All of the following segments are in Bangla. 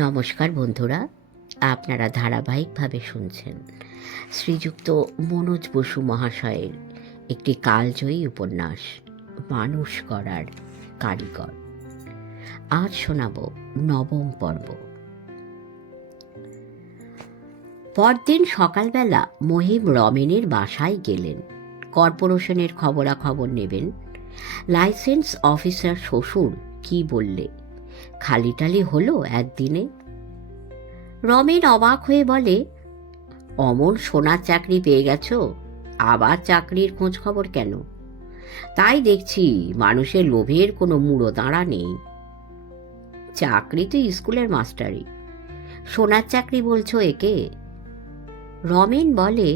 নমস্কার বন্ধুরা, আপনারা ধারাবাহিকভাবে শুনছেন শ্রীযুক্ত মনোজ বসু মহাশয়ের একটি কালজয়ী উপন্যাস মানুষ গড়ার কারিগর। আজ শোনাব নবম পর্ব। পরদিন সকালবেলা মহিম রমেনের বাসায় গেলেন। কর্পোরেশনের খবরাখবর নেবেন। লাইসেন্স অফিসার শ্বশুর কি বললে, খালিটালি হলো একদিনে? রমেন অবাক হয়ে বলে, অমন সোনার চাকরি পেয়ে গেছ, আবার চাকরির খোঁজ খবর কেন? তাই দেখছি মানুষের লোভের কোনো মূঢ় দাঁড়া নেই। চাকরি তো স্কুলের মাস্টারি, সোনার চাকরি বলছো একে? রমেন বলে,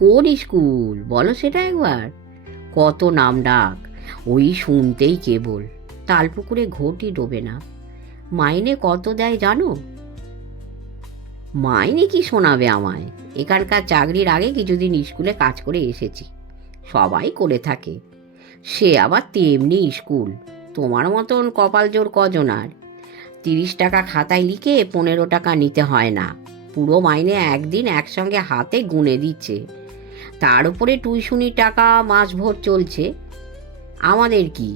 কোন স্কুল বলো সেটা একবার? কত নাম ডাক, ওই শুনতেই কেবল। তালপুকুরে ঘটি ডোবে না। মাইনে কত দেয় জানো? মাইনে কি শোনাবে আমায়, এখানকার চাকরির আগে কিছুদিন স্কুলে কাজ করে এসেছি, সবাই করে থাকে। সে আবার তেমনি স্কুল, তোমার মতন কপাল জোর কজন আর? 30 টাকা খাতায় লিখে 15 টাকা নিতে হয় না, পুরো মাইনে একদিন একসঙ্গে হাতে গুনে দিচ্ছে। তার উপরে টিউশনি টাকা মাসভর চলছে। আমাদের কি,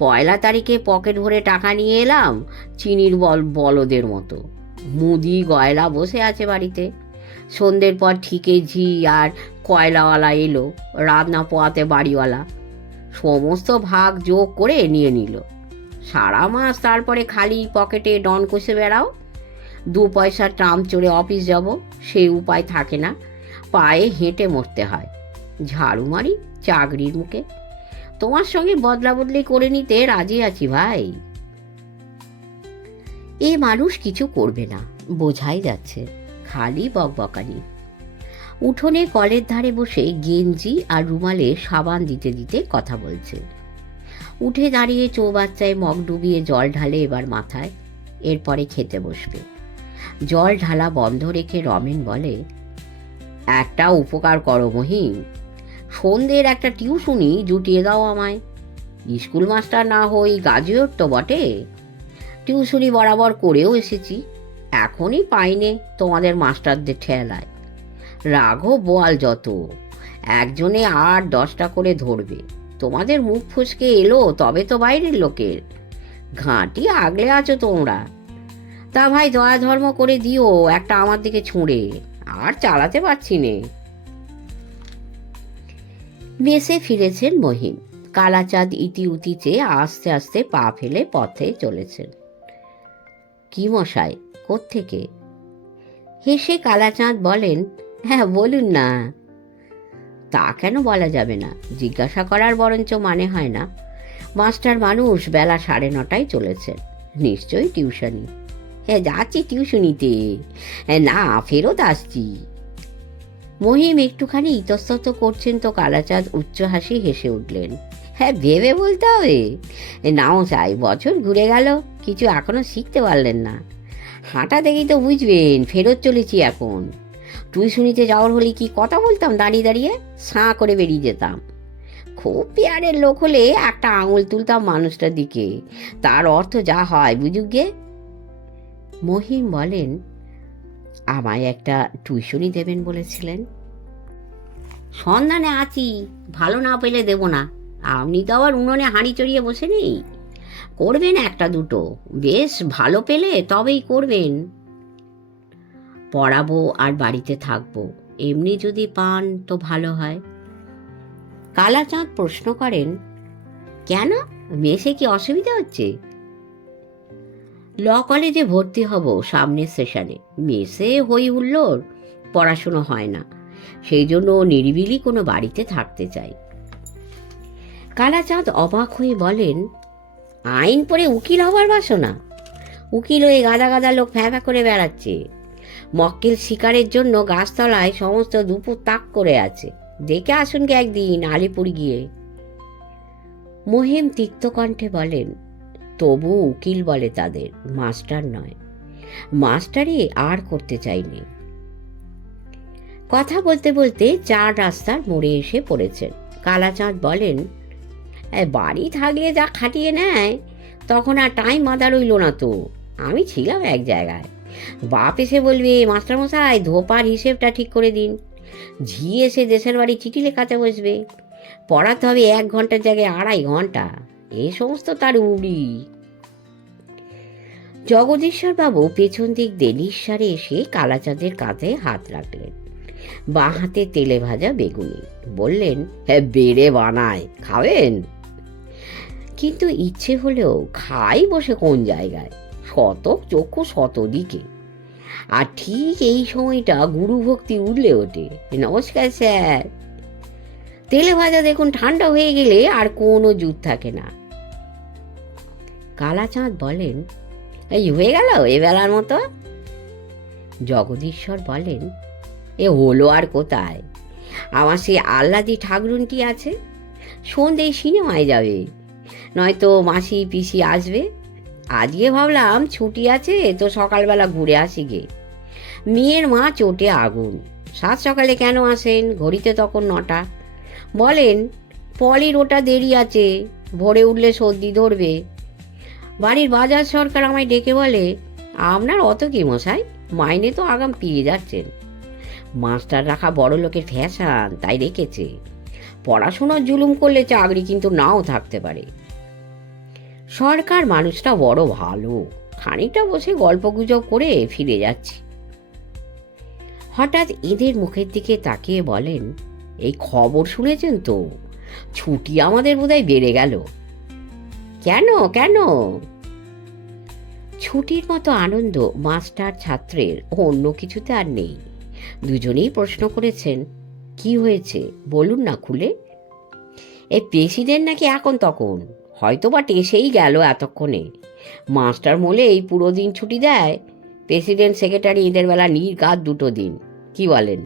পয়লা তারিখে পকেট ভরে টাকা নিয়ে এলাম চিনির বলদের মতো। মুদি গয়লা বসে আছে বাড়িতে। সন্ধ্যের পর ঠিকে ঝি আর কয়লাওয়ালা এলো, রান্না পোয়াতে বাড়িওয়ালা সমস্ত ভাগ যোগ করে নিয়ে নিল। সারা মাস তারপরে খালি পকেটে ডন কষে বেড়াও। 2 পয়সা ট্রাম চড়ে অফিস যাব, সেই উপায় থাকে না, পায়ে হেঁটে মরতে হয়। ঝাড়ু মারি চাকরির মুখে। তোমার সঙ্গে বদলা বদলি করে নিতে রাজি আছি ভাই। এ মানুষ কিছু করবে না, বোঝাই যাচ্ছে, খালি বকবকানি। উঠোনে কলের ধারে বসে গেঞ্জি আর রুমালে সাবান দিতে দিতে কথা বলছে। উঠে দাঁড়িয়ে চৌবাচ্চায় মগ ডুবিয়ে জল ঢালে এবার মাথায়, এরপরে খেতে বসবে। জল ঢালা বন্ধ রেখে রমেন বলে, একটা উপকার করো মহিম, সন্ধ্যের একটা টিউশনি জুটিয়ে দাও আমায়। স্কুল মাস্টার না হই, গ্রাজুয়েট তো বটে। টিউশনি বরাবর করেও এসেছি, এখনই পাইনে তোমাদের মাস্টারদের ঠেলায়। রাঘব বোয়াল যত, একজনে 8-10টা করে ধরবে। তোমাদের মুখ ফুসকে এলো তবে তো বাইরের লোকের। ঘাঁটি আগলে আছো তোমরা। তা ভাই দয়া ধর্ম করে দিও একটা আমার দিকে ছুঁড়ে, আর চালাতে পারছি নে। মেসে ফিরেছেন মহিম। কালাচাঁদ ইতি উতি চেয়ে আস্তে আস্তে পা ফেলে পথে চলেছেন। কি মশাই, কোত্থেকে? হেসে কালাচাঁদ বলেন, হ্যাঁ বলুন না। তা কেন বলা যাবে না, জিজ্ঞাসা করার বরঞ্চ মানে হয় না। মাস্টার মানুষ, বেলা 9:30টায় চলেছেন, নিশ্চয়ই টিউশনি। হ্যাঁ যাচ্ছি টিউশনিতে, না ফেরত আসছি। মহিম একটুখানি ইতস্তত করছেন তো কালাচাঁদ উচ্চ হাসি হেসে উঠলেন। হ্যাঁ ভেবে বলতে হবে, নাও চাই, বছর ঘুরে গেল, কিছু এখনো শিখতে পারলেন না। হাঁটা দেখেই তো বুঝবেন ফেরত চলেছি এখন। টিউশনিতে যাওয়ার হলে কি কথা বলতাম, দাঁড়িয়ে দাঁড়িয়ে সাঁ করে বেরিয়ে যেতাম। খুব পেয়ারের লোক হলে একটা আঙুল তুলতাম মানুষটার দিকে, তার অর্থ যা হয় বুঝুক গে। মহিম বলেন, আমায় একটা টিউশনি দেবেন বলেছিলেন। সন্ধানে আছি, ভালো না পেলে দেব না। আপনি তো আবার উনুনে হাঁড়ি চড়িয়ে বসে নেই, করবেন একটা দুটো, বেশ ভালো পেলে তবেই করবেন। পড়াবো আর বাড়িতে থাকবো, এমনি যদি পান তো ভালো হয়। কালাচাঁদ প্রশ্ন করেন, কেন, মেসে কি অসুবিধা হচ্ছে? ল কলেজে ভর্তি হব সামনের সেশনে, মেসে হই হুল্লোড়, পড়াশুনো হয় না, সেই জন্য নিরিবিলি কোনো বাড়িতে থাকতে চাই। কালাচাঁদ অবাক হয়ে বলেন, আইন পড়ে উকিল হবার বাসনা? উকিল হয়ে গাদা গাদা লোক ফ্যাঁ করে বেড়াচ্ছে। মক্কেল শিকারের জন্য গাছতলায় সমস্ত দুপুর তাক করে আছে, দেখে আসুন কি একদিন আলিপুর গিয়ে। মহিম তিক্ত কণ্ঠে বলেন, তবু উকিল বলে তাদের, মাস্টার নয়। মাস্টারি আর করতে চাইনি। কথা বলতে বলতে 4 রাস্তার মোড়ে এসে পড়েছেন। কালাচাঁদ বলেন, বাড়ি থাকলে যা খাটিয়ে নেয়, তখন আর টাইম আদা রইল না তো। আমি ছিলাম এক জায়গায়, বাপ এসে বলবে, মাস্টারমশাই ধোপার হিসেবটা ঠিক করে দিন। ঝি এসে দেশের বাড়ি চিঠি লেখাতে বসবে, পড়াতে হবে 1 ঘন্টার জায়গায় 2.5 ঘন্টা। এই সমস্ত তার উড়ি। জগদীশ্বরবাবু পেছন দিক দিয়ে নিঃসারে এসে কালাচাঁদের কাঁধে হাত রাখলেন, বাঁ হাতে তেলে ভাজা বেগুনি। বললেন, হ্যাঁ বেড়ে বানায়, খাবেন? কিন্তু ইচ্ছে হলেও খাই বসে কোন জায়গায়, শতক চক্ষু শত দিকে। আর ঠিক এই সময়টা গুরু ভক্তি উড়লে ওঠে, নমস্কার স্যার। তেলে ভাজা দেখুন ঠান্ডা হয়ে গেলে আর কোনো জুত থাকে না। কালাচাঁদ বলেন, এই হয়ে গেল এ বেলার মতো? জগদীশ্বর বলেন, এ হলো আর কোথায়, আমার সেই আহ্লাদি ঠাকরুনটি আছে, সন্ধ্যেই সিনেমায় যাবে, নয়তো মাসি পিসি আসবে। আজকে ভাবলাম ছুটি আছে তো সকালবেলা ঘুরে আসি গে। মেয়ের মা চোটে আগুন, 7 সকালে কেন আসেন, ঘড়িতে তখন 9টা। বলেন, পলির ওটা দেরি আছে, ভোরে উঠলে সর্দি ধরবে। বাড়ির বাজার সরকার আমায় ডেকে বলে, আপনার অত কি মশাই, মাইনে তো আগাম পেয়ে যাচ্ছেন। মাস্টার রাখা বড় লোকের ফ্যাশন, তাই রেখেছে। পড়াশোনার জুলুম করলে চাকরি কিন্তু নাও থাকতে পারে। সরকার মানুষটা বড় ভালো, খানিকটা বসে গল্পগুজব করে ফিরে যাচ্ছি। হঠাৎ এদের মুখের দিকে তাকিয়ে বলেন, এই খবর শুনেছেন তো, ছুটি আমাদের বোধহয় বেড়ে গেল। কেন কেন? ছুটির মতো আনন্দ মাস্টার ছাত্রের অন্য কিছুতে আর নেই। দুজনেই প্রশ্ন করেছেন, কি হয়েছে বলুন না খুলে। এই প্রেসিডেন্ট নাকি এখন তখন, হয়তো বা এসেই গেল এতক্ষণে। মাস্টার মোলে এই পুরো দিন ছুটি দেয়, প্রেসিডেন্ট সেক্রেটারি ঈদের বেলা নির্ঘাত 2 দিন। কি বলেন?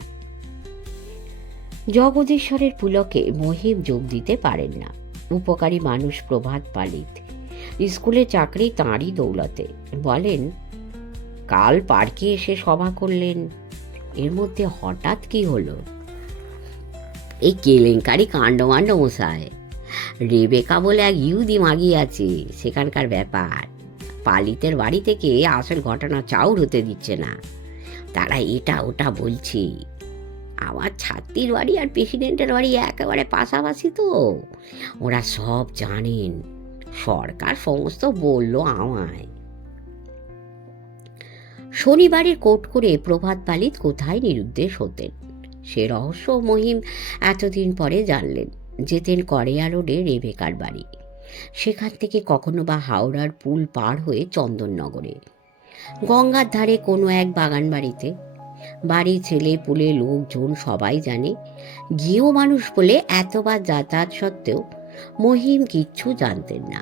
জগদীশ্বরের পুলকে মহিম যোগ দিতে পারেন না। উপকারী মানুষ প্রভাত পালিত, স্কুলে চাকরি তাঁরই দৌলতে। বলেন, কাল পার্কে এসে সভা করলেন, এর মধ্যে হঠাৎ কি হলো? এই কেলেঙ্কারি কাণ্ডমাণ্ড মশায়, রেবেকা বলে এক ইহুদি মাগি আছে, সেখানকার ব্যাপার। পালিতের বাড়ি থেকে আসল ঘটনা চাউর হতে দিচ্ছে না, তারা এটা ওটা বলছে। আমার ছাত্রীর বাড়ি আর প্রেসিডেন্টের বাড়ি একেবারে পাশাপাশি তো, ওরা সব জানেন। সরকার সমস্ত বলল আমায়। শনিবারের কোট করে প্রভাত পালিত কোথায় নিরুদ্দেশ হতেন, সে রহস্য মহিম এতদিন পরে জানলেন। যেতেন করেয়া রোডে রেবেকার বাড়ি, সেখান থেকে কখনো বা হাওড়ার পুল পার হয়ে চন্দননগরে, গঙ্গার ধারে কোনো এক বাগান বাড়িতে। বাড়ি ছেলে পুলে লোকজন সবাই জানে, গিয়েও মানুষ বলে এতবার যাতায়াত সত্ত্বেও মহিম কিচ্ছু জানতেন না।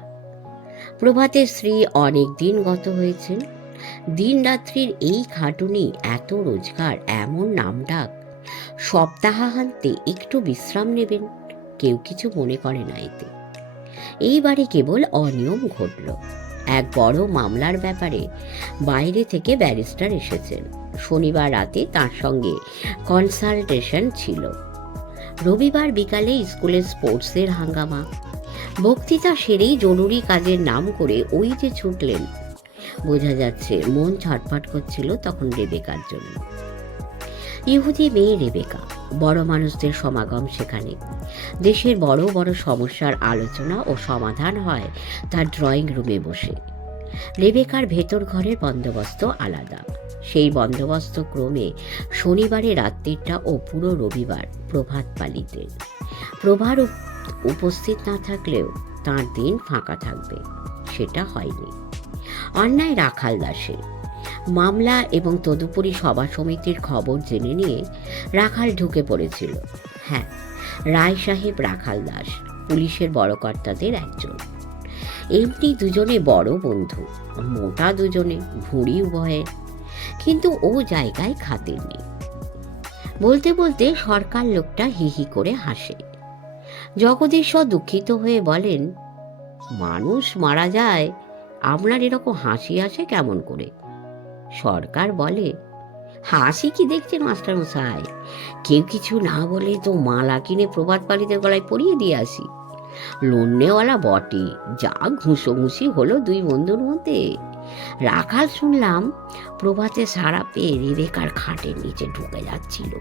প্রভাতের স্ত্রী অনেক দিন গত হয়েছেন, দিন রাত্রির এই খাটুনি, এত রোজগার, এমন নামডাক, সপ্তাহান্তে একটু বিশ্রাম নেবেন, কেউ কিছু মনে করে না এতে। এইবারে কেবল অনিয়ম ঘটল। এক বড় মামলার ব্যাপারে বাইরে থেকে ব্যারিস্টার এসেছেন। শনিবার রাতে তার সঙ্গে কনসালটেশন ছিল। রবিবার বিকালে স্কুলের স্পোর্টসের হাঙ্গামা। বক্তৃতা সেরেই জরুরি কাজের নাম করে ওই যে ছুটলেন। বোঝা যাচ্ছে মন ছটফট করছিল তখন রেবেকার জন্য। ইহুদি মেয়ে রেবেকা, বড় মানুষদের সমাগম সেখানে। দেশের বড় বড় সমস্যার আলোচনা ও সমাধান হয় তার ড্রয়িং রুমে বসে। রেবেকার ভেতর ঘরের বন্দোবস্ত আলাদা। সেই বন্দোবস্ত ক্রমে শনিবারে রাত্রিটা ও পুরো রবিবার প্রভাত পালিতের। প্রভার উপস্থিত না থাকলেও তার দিন ফাঁকা থাকবে, সেটা হয়নি। অন্যায় রাখাল দাসের মামলা এবং তদুপরি সভা সমিতির খবর জেনে নিয়ে রাখাল ঢুকে পড়েছিল। হ্যাঁ, রায় সাহেব রাখাল দাস পুলিশের বড় কর্তাদের একজন। এমনি দুজনে বড় বন্ধু, মোটা দুজনে, ভুঁড়ি উভয়ে, কিন্তু ও জায়গায় খাতেননি। বলতে বলতে সরকার লোকটা হি হি করে হাসে। জগদীশ্বর দুঃখিত হয়ে বলেন, মানুষ মারা যায়, আপনার এরকম হাসি আসে কেমন করে? সরকার বলে, হাসি কি দেখছেন মাস্টারমশাই, কেউ কিছু না বলে তো মালা কিনে প্রভাত পালিতের গলায় পরিয়ে দিয়ে আসি। লোন নেওয়ালা বটে, যা ঘুষোঘুষি হলো 2 বন্ধুর মধ্যে, রাখাল শুনলাম প্রভাতে সারা পেয়ে রেবেকার খাটের নিচে ঢুকে যাচ্ছিল।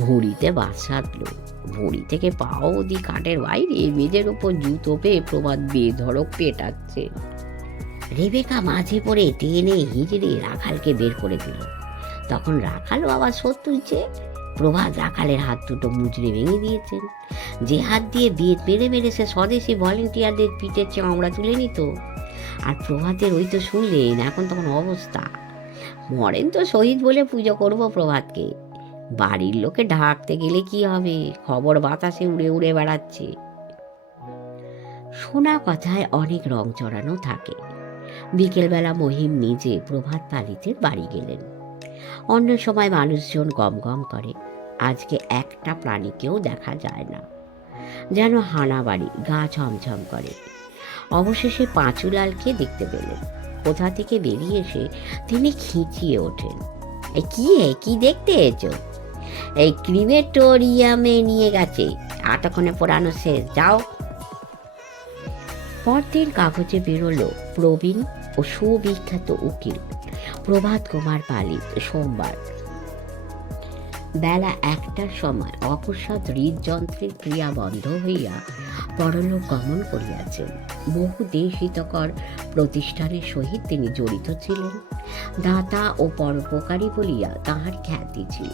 ভুঁড়িতে বাস সাধলো, ভুঁড়ি থেকে পা অবধি খাটের বাইরে মেঝের ওপর জুতো পেয়ে প্রভাত বেধড়ক পেটাচ্ছে। রেবেকা মাঝে পড়ে টেনে হিজড়ে রাখালকে বের করে দিল। তখন রাখালও আবার শোধ তুলছে। প্রভাত রাখালের হাত দুটো মুচড়ে ভেঙে দিয়েছেন। যে হাত দিয়ে বেত মেরে মেরে সে স্বদেশি ভলেন্টিয়ারদের পিঠের চামড়া তুলে নিত। আর প্রভাতের ওই তো শুনলেন এখন তখন অবস্থা। মরেন তো শহীদ বলে পুজো করব প্রভাতকে। বাড়ির লোকে ঢাকতে গেলে কি হবে, খবর বাতাসে উড়ে উড়ে বেড়াচ্ছে। শোনা কথায় অনেক রং চড়ানো থাকে। বিকেলবেলা মহিম নিজে প্রভাত পালিতের বাড়ি গেলেন। অন্য সময় মানুষজন গম গম করে, আজকে একটা প্রাণীকেও দেখা যায় না, যেন হানা বাড়ি, গা ছমছম করে। অবশেষে পাঁচুলালকে দেখতে পেলেন। কোথা থেকে বেরিয়ে এসে তিনি খিঁচিয়ে ওঠেন, কি দেখতে এসো? এই ক্রিমেটোরিয়ামে নিয়ে গেছে, এতক্ষণে পোড়ানো শেষ, যাও। পরদিন কাগজে বেরোলো প্রবীণ ও সুবিখ্যাত উকিল প্রভাত কুমার পালিত সোমবার বেলা 1টার সময় অকস্মাৎ হৃদযন্ত্রের ক্রিয়া বন্ধ হইয়া পরলোক গমন করিয়াছেন। বহু দেশ হিতকর প্রতিষ্ঠানের সহিত তিনি জড়িত ছিলেন। দাতা ও পরোপকারী বলিয়া তাহার খ্যাতি ছিল,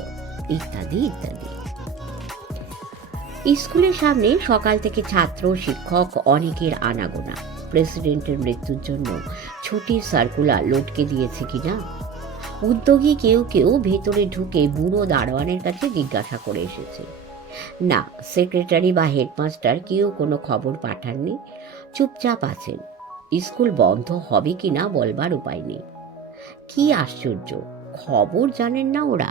ইত্যাদি ইত্যাদি। স্কুলের সামনে সকাল থেকে ছাত্র শিক্ষক অনেকের আনাগোনা। প্রেসিডেন্টের মৃত্যুর জন্য ছুটির সার্কুলার লটকে দিয়েছে কিনা উদ্যোগী কেউ কেউ ভেতরে ঢুকে বুড়ো দারোয়ানের কাছে জিজ্ঞাসা করে এসেছে। না, সেক্রেটারি বা হেডমাস্টার কেউ কোনো খবর পাঠাননি, চুপচাপ আছেন। স্কুল বন্ধ হবে কিনা বলবার উপায় নেই। কি আশ্চর্য, খবর জানেন না ওরা?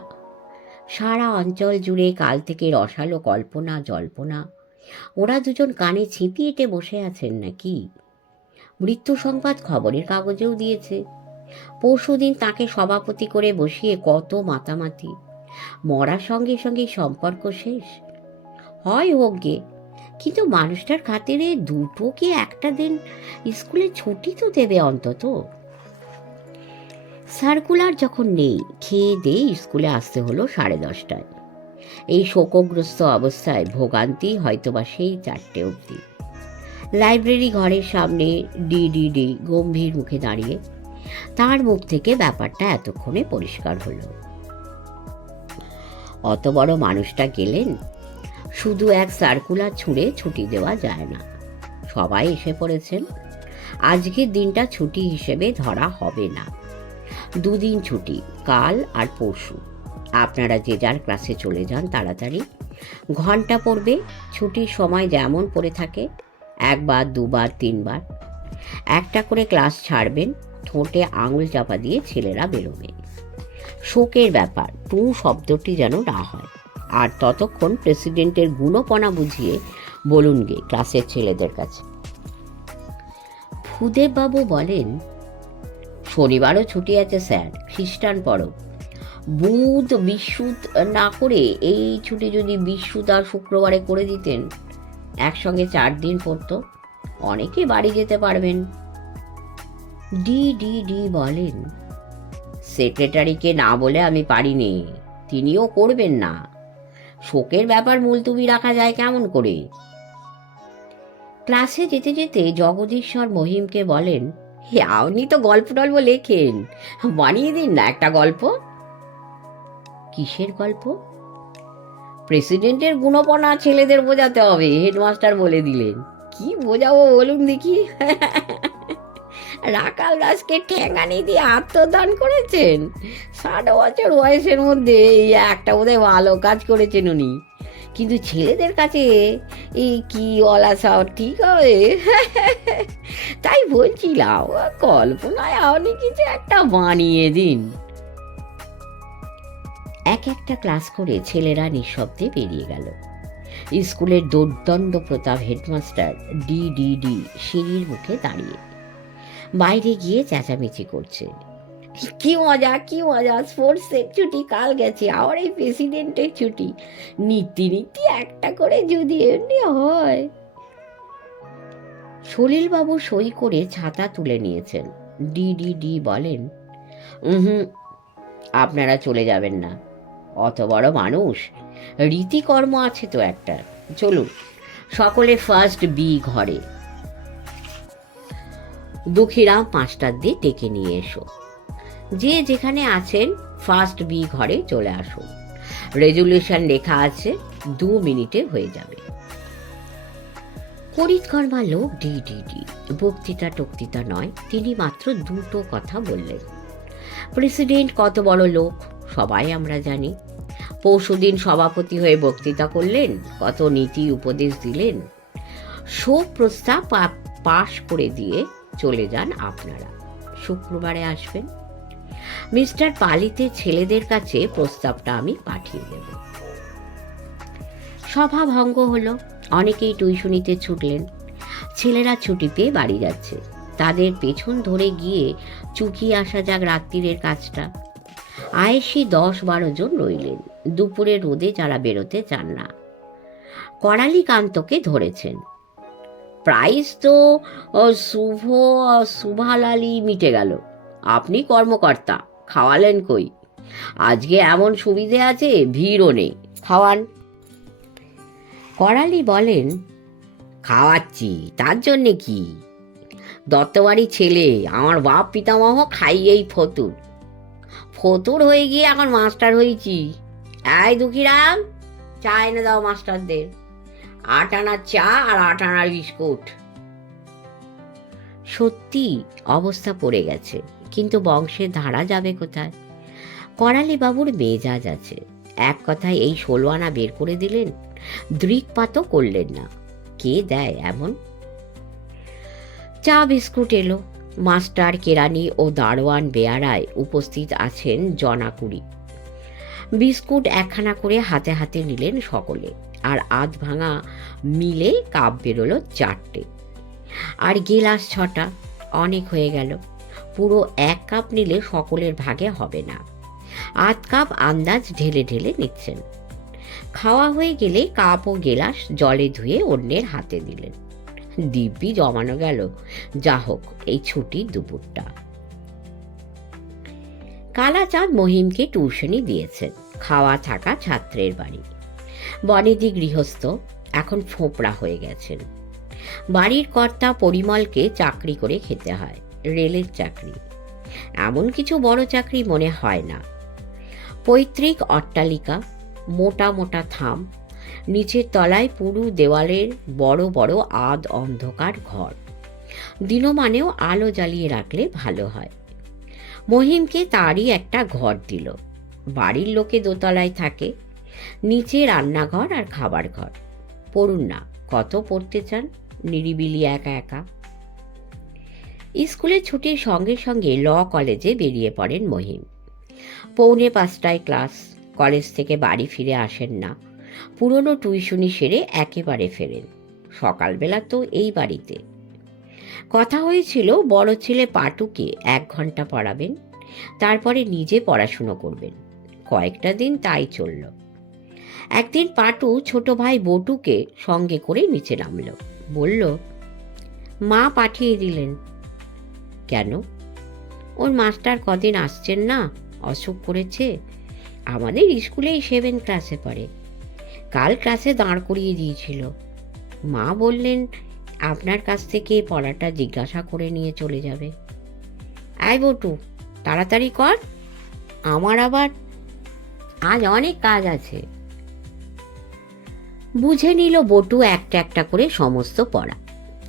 সারা অঞ্চল জুড়ে কাল থেকে রসালো কল্পনা জল্পনা। ওরা দুজন কানে ছিপি এঁটে বসে আছেন নাকি? মৃত্যু সংবাদ খবরের কাগজেও দিয়েছে। পরশুদিন তাকে সভাপতি করে বসিয়ে কত মাতামাতি। মরার সঙ্গে সঙ্গে সম্পর্ক শেষ হয় হোক গে, কিন্তু মানুষটার খাতিরে দুটো কি একটা দিন স্কুলে ছুটি তো দেবে অন্তত। সার্কুলার যখন নেই, খেয়ে দিয়ে স্কুলে আসতে হলো 10:30টায়। এই শোকগ্রস্ত অবস্থায় ভোগান্তি হয়তোবা সেই 4টে অবধি। লাইব্রেরি ঘরের সামনে ডিডিডি গম্ভীর মুখে দাঁড়িয়ে, তার মুখ থেকে ব্যাপারটা এতক্ষণে পরিষ্কার হলো। অত বড় মানুষটা গেলেন, শুধু এক সার্কুলার ছুঁড়ে ছুটি দেওয়া যায় না। সবাই এসে পড়েছেন। আজকের দিনটা ছুটি হিসেবে ধরা হবে না। 2 দিন ছুটি, কাল আর পরশু। আপনারা যে যার ক্লাসে চলে যান তাড়াতাড়ি। ঘন্টা পড়বে, ছুটির সময় যেমন পড়ে থাকে, 1 বার 2 বার 3 বার। একটা করে ক্লাস ছাড়বেন, ঠোঁটে আঙুল চাপা দিয়ে ছেলেরা বেরোবে। শোকের ব্যাপার, টু শব্দটি যেন না হয়। আর ততক্ষণ প্রেসিডেন্টের গুণপনা বুঝিয়ে বলুন গে ক্লাসের ছেলেদের কাছে। ভূদেববাবু বলেন, শনিবারও ছুটি আছে স্যার, খ্রিস্টান পরব। বুধ বিশুদ্ধ না করে এই ছুটি যদি বিশুদ্ধ আর শুক্রবারে করে দিতেন, একসঙ্গে 4 দিন পড়তো, অনেকে বাড়ি যেতে পারবেন। ডি বলেন, সেক্রেটারিকে না বলে আমি পারিনি, তিনিও করবেন না। শোকের ব্যাপার মুলতুবি রাখা যায় কেমন করে? ক্লাসে যেতে যেতে জগদীশ্বর মহিমকে বলেন, হে আপনি তো গল্প টল্প লেখেন, বানিয়ে দিন না একটা গল্প। কিসের গল্প? প্রেসিডেন্টের গুণপনা ছেলেদের বোঝাতে হবে, হেডমাস্টার বলে দিলেন। কি বোঝাবো বলুন দেখি? রাখাল দাসকে ঠেঙানি দিয়ে আত্মদান করেছেন। 60 বছর বয়সের মধ্যে এই একটা বোধহয় ভালো কাজ করেছেন উনি। কিন্তু ছেলেদের কাছে এই কি বলা সব ঠিক হবে? তাই বলছিলাম, কল্পনায় আপনি কিছু একটা বানিয়ে দিন। একটা ক্লাস করে ছেলেরা নিঃশব্দে বেরিয়ে গেল। স্কুলের দোর্দণ্ড প্রতাপ হেডমাস্টার ডি সিঁড়ির মুখে দাঁড়িয়ে, বাইরে গিয়ে চেঁচামেচি করছে। কি মজা, স্পোর্টসের ছুটি কাল গেছে, আবার এই প্রেসিডেন্টের ছুটি। নীতি একটা করে যদি এমনি হয়। সলিলবাবু সই করে ছাতা তুলে নিয়েছেন। ডি বলেন, হুম, আপনারা চলে যাবেন না, অত বড় মানুষ, রীতিকর্ম আছে তো একটা, চলুন সকলে ফার্স্ট বি ঘরে। দুঃখীরাম মাস্টারদের ডেকে নিয়ে এসো, যে যেখানে আছেন ফার্স্ট বি ঘরে চলে আসুন, রেজুলেশন লেখা আছে, 2 মিনিটে হয়ে যাবে। করিতকর্মা লোক ডি, বক্তৃতা টক্তৃতা নয়, তিনি মাত্র দুটো কথা বললেন। প্রেসিডেন্ট কত বড় লোক সবাই আমরা জানি, পরশুদিন সভাপতি হয়ে বক্তৃতা করলেন, কত নীতি উপদেশ দিলেন, শোক প্রস্তাব পাশ করে দিয়ে চলে যান আপনারা, শুক্রবারে আসবেন, মিস্টার পালিতে ছেলেদের কাছে প্রস্তাবটা আমি পাঠিয়ে দেব। সভা ভঙ্গ হলো, অনেকেই টিউশনিতে ছুটলেন, ছেলেরা ছুটি পেয়ে বাড়ি যাচ্ছে, তাদের পেছন ধরে গিয়ে চুকিয়ে আসা যাক রাত্রিরের কাজটা। আয়েসি 10-12 জন রইলেন, দুপুরে রোদে যারা বেরোতে চান না। করালিকান্তকে ধরেছেন, প্রাইস তো শুভালালি মিটে গেল, আপনি কর্মকর্তা, খাওয়ালেন কই? আজকে এমন সুবিধে আছে, ভিড়ও নেই, খাওয়ান। করালি বলেন, খাওয়াচ্ছি, তার জন্যে কি? দত্তবাড়ি ছেলে, আমার বাপ পিতামহ খাইয়েই ফতুর, ফতুর হয়ে গিয়ে এখন মাস্টার হয়েছি। এই দুঃখীরাম, চা এনে দাও মাস্টারদের, 8 আনার চা আর 8 আনার বিস্কুট। সত্যি অবস্থা পড়ে গেছে, কিন্তু বংশের ধারা যাবে কোথায়? করালি বাবুর মেজাজ আছে, এক কথায় এই 16 আনা বের করে দিলেন, দৃকপাতও করলেন না। কে দেয় এমন? চা বিস্কুট এলো, মাস্টার, কেরানি ও দারোয়ান বেয়ারায় উপস্থিত আছেন 20 বিস্কুট একখানা করে হাতে হাতে নিলেন সকলে, আর আধ ভাঙা মিলে কাপ বেরোলো 4টে, আর গেলাস 6টা, অনেক হয়ে গেল। পুরো 1 কাপ নিলে সকলের ভাগে হবে না, আধ কাপ আন্দাজ ঢেলে ঢেলে নিচ্ছেন। খাওয়া হয়ে গেলে কাপ ও গেলাস জলে ধুয়ে অন্যের হাতে দিলেন। দিব্যি জমানো গেল, যা হোক এই ছুটির দুপুরটা। কালাচাঁদ মহিমকে টিউশনি দিয়েছেন, খাওয়া থাকা ছাত্রের বাড়ি। বনেদি গৃহস্থ, এখন ফোঁপড়া হয়ে গেছেন। বাড়ির কর্তা পরিমলকে চাকরি করে খেতে হয়, রেলের চাকরি, এমন কিছু বড় চাকরি মনে হয় না। পৈতৃক অট্টালিকা, মোটা মোটা থাম, নিচের তলায় পুরু দেওয়ালের বড় বড় আধ অন্ধকার ঘর, দিনমানেও আলো জ্বালিয়ে রাখলে ভালো হয়। মহিমকে তারই একটা ঘর দিল, বাড়ির লোকে দোতলায় থাকে, নিচে রান্নাঘর আর খাবার ঘর। পড়ুন না, কত পড়তে চান, নিরিবিলি একা একা। স্কুলের ছুটির সঙ্গে সঙ্গে ল কলেজে বেরিয়ে পড়েন মহিম। 4:45 ক্লাস, কলেজ থেকে বাড়ি ফিরে আসেন না, পুরনো টিউশনি সেরে একেবারে ফেরেন। সকালবেলা তো এই বাড়িতে কথা হয়েছিল, বড় ছেলে পাটুকে 1 ঘন্টা পড়াবেন, তারপরে নিজে পড়াশুনো করবেন। কয়েকটা দিন তাই চলল। একদিন পাটু ছোট ভাই বটুকে সঙ্গে করে নিচে নামল, বলল, মা পাঠিয়ে দিলেন। কেন? ওর মাস্টার কদিন আসছেন না, অসুখ করেছে, আমাদের স্কুলেই 7 ক্লাসে পড়ে, কাল ক্লাসে দাঁড় করিয়ে দিয়েছিল। মা বললেন আপনার কাছ থেকে পড়াটা জিজ্ঞাসা করে নিয়ে চলে যাবে। আয় বটু, তাড়াতাড়ি কর, আমার আবার আজ অনেক কাজ আছে। বুঝে নিল বটু একটা একটা করে সমস্ত পড়া,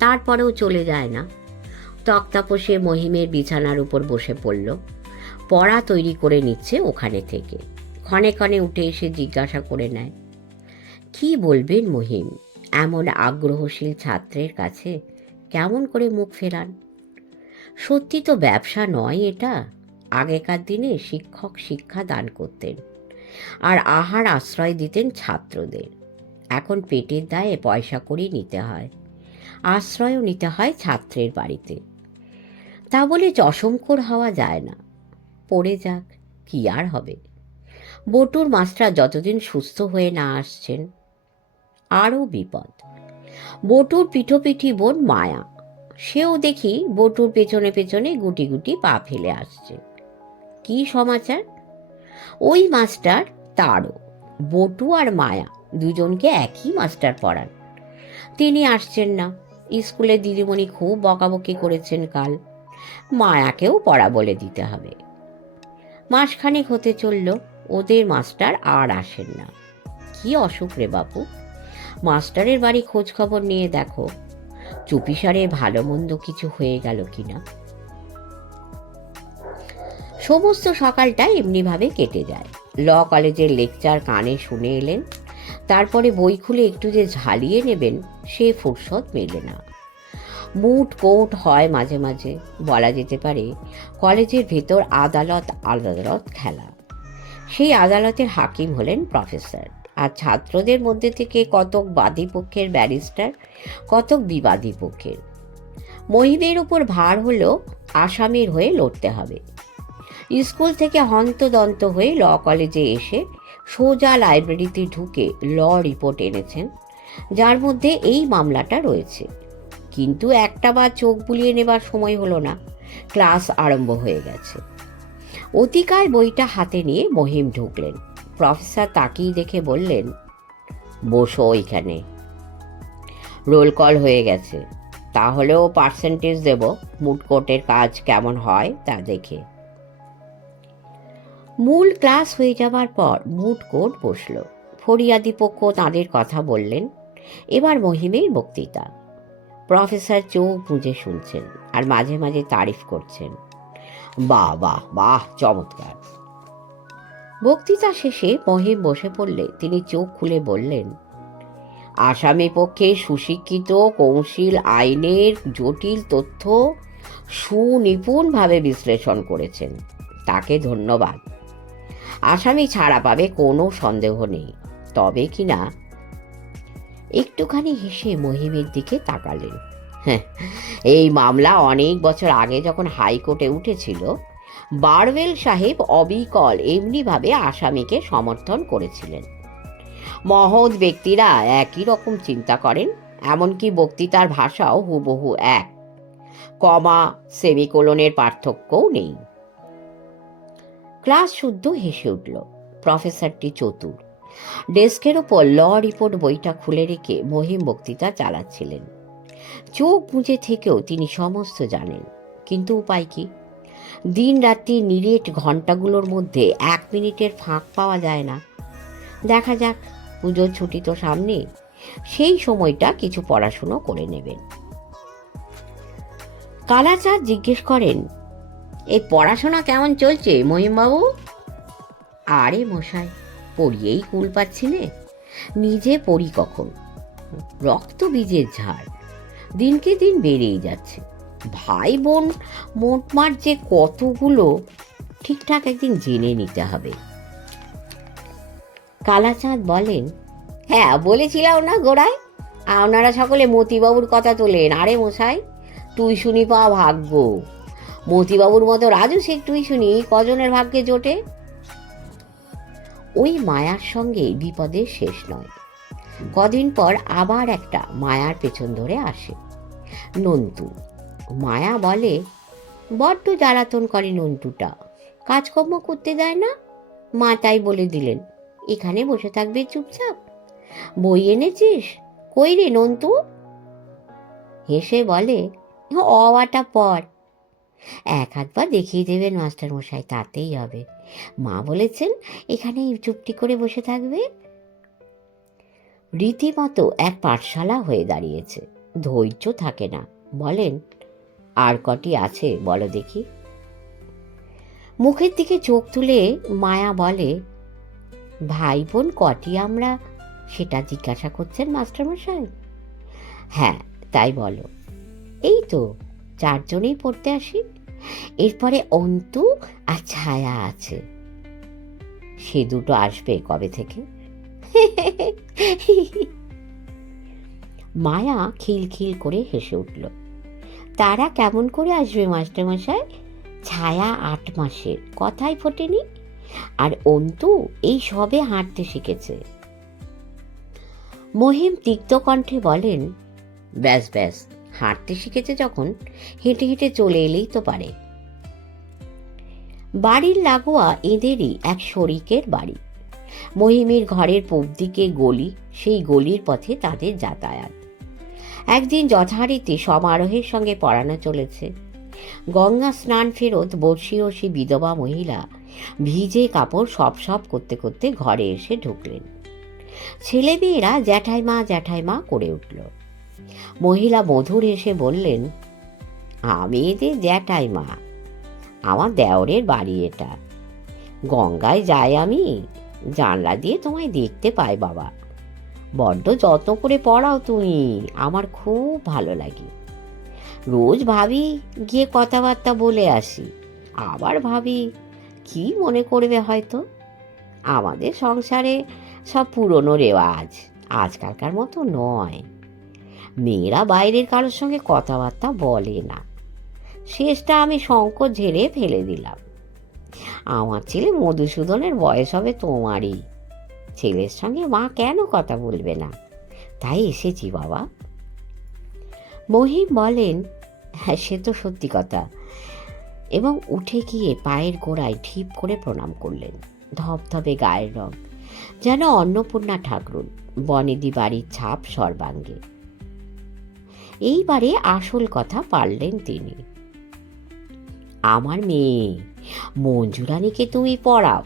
তারপরেও চলে যায় না। তক্তাপোষে মহিমের বিছানার উপর বসে পড়ল, পড়া তৈরি করে নিচ্ছে ওখানে থেকে। ক্ষণে ক্ষণে উঠে এসে জিজ্ঞাসা করে নেয়, কি বলবেন মহিম, এমন আগ্রহশীল ছাত্রের কাছে কেমন করে মুখ ফেরান? সত্যি তো ব্যবসা নয় এটা। আগেকার দিনে শিক্ষক শিক্ষা দান করতেন আর আহার আশ্রয় দিতেন ছাত্রদের। এখন পেটের দায়ে পয়সা করেই নিতে হয়, আশ্রয়ও নিতে হয় ছাত্রের বাড়িতে। তা বলে চশমখোর হওয়া যায় না। পড়ে যাক, কি আর হবে। বটুর মাস্টার যতদিন সুস্থ হয়ে না আসছেন, আরও বিপদ। বটুর পিঠোপিঠি বোন মায়া, সেও দেখি বটুর পেছনে পেছনে গুটি গুটি পা ফেলে আসছে। কি সমাচার? ওই মাস্টার তারও, বটু আর মায়া দুজনকে একই মাস্টার পড়ান। তিনি আসছেন না। স্কুলে দিদিমণি খুব বকাবকি করেছেন কাল। মায়াকেও পড়া বলে দিতে হবে। মাসখানেক হতে চলল, ওদের মাস্টার আর আসেন না। কি অসুখ রে বাপু! মাস্টারের বাড়ি খোঁজ খবর নিয়ে দেখো, চুপিসারে ভালো মন্দ কিছু হয়ে গেল কিনা। সমস্ত সকালটা এমনিভাবে কেটে যায়। ল কলেজের লেকচার কানে শুনে এলেন, তারপরে বই খুলে একটু যে ঝালিয়ে নেবেন সে ফুরসত মেলে না। মুট কোট হয় মাঝে মাঝে, বলা যেতে পারে কলেজের ভেতর আদালত আদালত খেলা। সেই আদালতের হাকিম হলেন প্রফেসর, আর ছাত্রদের মধ্যে থেকে কতক বাদী পক্ষের ব্যারিস্টার, কতক বিবাদী পক্ষের। মহিমের উপর ভার হলো আসামির হয়ে লড়তে হবে। স্কুল থেকে হন্তদন্ত হয়ে ল কলেজে এসে সোজা লাইব্রেরিতে ঢুকে ল রিপোর্ট এনেছেন, যার মধ্যে এই মামলাটা রয়েছে। কিন্তু একটা বার চোখ বুলিয়ে নেবার সময় হলো না, ক্লাস আরম্ভ হয়ে গেছে। অতিকায় বইটা হাতে নিয়ে মহিম ঢুকলেন। প্রফেসর তাকিয়ে দেখে বললেন, বসো ওইখানে। রোল কল হয়ে গেছে, তাহলেও পার্সেন্টেজ দেব মুটকোটের কাজ কেমন হয় তা দেখে। মূল ক্লাস হয়ে যাবার পর মুটকোট বসল। ফরিয়াদি পক্ষ তাঁদের কথা বললেন। এবার মহিমের বক্তৃতা। প্রফেসর চোখ বুজে শুনছেন আর মাঝে মাঝে তারিফ করছেন, বাহ বাহ বাহ, চমৎকার। বক্তৃতা শেষে মহিম বসে পড়লে তিনি চোখ খুলে বললেন, আসামি পক্ষে সুশিক্ষিত কৌশল আইনের জটিল তথ্য সুনিপুণভাবে বিশ্লেষণ করেছেন, তাকে ধন্যবাদ। আসামি ছাড়া পাবে কোনো সন্দেহ নেই। তবে কিনা, একটুখানি হেসে মহিমের দিকে তাকালেন, এই মামলা অনেক বছর আগে যখন হাইকোর্টে উঠেছিল, বারওয়েল সাহেব অবিকল এমনিভাবে আসামিকে সমর্থন করেছিলেন। মহৎ ব্যক্তিরা একই রকম চিন্তা করেন, এমনকি বক্তৃতার ভাষাও হুবহু এক, কমা সেমিকোলনের পার্থক্যও নেই। ক্লাস শুদ্ধ হেসে উঠল। প্রফেসরটি চতুর। ডেস্কের ওপর ল রিপোর্ট বইটা খুলে রেখে মহিম বক্তৃতা চালাচ্ছিলেন। চোখ বুজে থেকেও তিনি সমস্ত জানেন, কিন্তু উপায় কি? দিন রাত্রি নিরেট ঘণ্টাগুলোর মধ্যে 1 মিনিটের ফাঁক পাওয়া যায় না। দেখা যাক, পুজোর ছুটি তো সামনে, সেই সময়টা কিছু পড়াশুনো করে নেবেন। কালাচাঁদ জিজ্ঞেস করেন, এই পড়াশোনা কেমন চলছে মহিমবাবু? আরে মশাই, পড়িয়েই কুল পাচ্ছি নে। নিজে পড়ি কখন? রক্ত বীজের ঝাড়, দিনকে দিন বেড়েই যাচ্ছে। ভাই বোন মোটমাট যে কতগুলো, ঠিকঠাক একদিন জেনে নিতে হবে। কালাচাঁদ বলেন, হ্যাঁ বলেছিলাম না গোড়ায়, আপনারা সকলে মতিবাবুর কথা তোলেন। আরে মশাই, তুই শুনি পাওয়া ভাগ্য। মতিবাবুর মতো রাজু শেখ তুই শুনি কজনের ভাগ্যে জোটে। ওই মায়ার সঙ্গে বিপদের শেষ নয়। কদিন পর আবার একটা মায়ার পেছন ধরে আসে, নন্টু। মায়া বলে, বড্ড জ্বালাতন করে নন্টুটা, কাজকর্ম করতে দেয় না। মা তাই বলে দিলেন, এখানে বসে থাকবে চুপচাপ। বই এনেছিস? কই রে নন্টু? হেসে বলে, অওয়াটা পর। 1-2 দেখিয়ে দেবেন মাস্টার মশাই, তাতেই হবে। মা বলেছেন এখানে চুপটি করে বসে থাকবে। রীতিমতো এক পাঠশালা হয়ে দাঁড়িয়েছে। ধৈর্য থাকে না। বলেন, আর কটি আছে বলো দেখি। মুখের দিকে চোখ তুলে মায়া বলে, ভাই বোন কটি আমরা সেটা জিজ্ঞাসা করছেন মাস্টার মশাই? হ্যাঁ তাই বলো। এই তো 4 জনেই পড়তে আসি। এরপরে অন্তু আর ছায়া আছে। সে দুটো আসবে কবে থেকে? মায়া খিলখিল করে হেসে উঠল। তারা কেমন করে আসবে মাস্টার মশাই? ছায়া 8 মাসের, কথাই ফোটেনি। আর অন্তু এই সবে হাঁটতে শিখেছে। মহিম তিক্ত কণ্ঠে বলেন, ব্যাস ব্যাস, হাঁটতে শিখেছে যখন, হেঁটে হেঁটে চলে এলেই তো পারে। বাড়ির লাগোয়া এদেরই এক শরিকের বাড়ি। মহিমের ঘরের পূব দিকে গলি, সেই গলির পথে তাদের যাতায়াত। একদিন যথারীতি সমারোহের সঙ্গে পড়ানো চলেছে। গঙ্গা স্নান ফেরত বর্ষী বিধবা মহিলা ভিজে কাপড় সপ করতে করতে ঘরে এসে ঢুকলেন। ছেলেমেয়েরা জ্যাঠাইমা জ্যাঠাইমা করে উঠল। মহিলা মধুর এসে বললেন, আমি এদের জ্যাঠাইমা, আমার দেওরের বাড়ি এটা। গঙ্গায় যাই আমি, জানলা দিয়ে তোমায় দেখতে পাই বাবা। বড্ড যত্ন করে পড়াও তুমি, আমার খুব ভালো লাগে। রোজ ভাবি গিয়ে কথাবার্তা বলে আসি, আবার ভাবি কি মনে করবে হয়তো। আমাদের সংসারে সব পুরনো রেওয়াজ, আজকালকার মতো নয়। মেয়েরা বাইরের কারোর সঙ্গে কথাবার্তা বলে না। শেষটা আমি সংকোচ ঝেড়ে ফেলে দিলাম। আমার ছেলে মধুসূদনের বয়স হবে তোমারই, ছেলের সঙ্গে মা কেন কথা বলবে না, তাই এসেছি বাবা। মহিম বলেন, হ্যাঁ সে তো সত্যি কথা, এবং উঠে গিয়ে পায়ের গোড়ায় ঢিপ করে প্রণাম করলেন। ধবধবে গায়ের রং, যেন অন্নপূর্ণা ঠাকুর, বনেদি বাড়ির ছাপ সর্বাঙ্গে। এইবারে আসল কথা পারলেন তিনি। আমার মেয়ে মঞ্জুরানীকে তুমি পড়াও,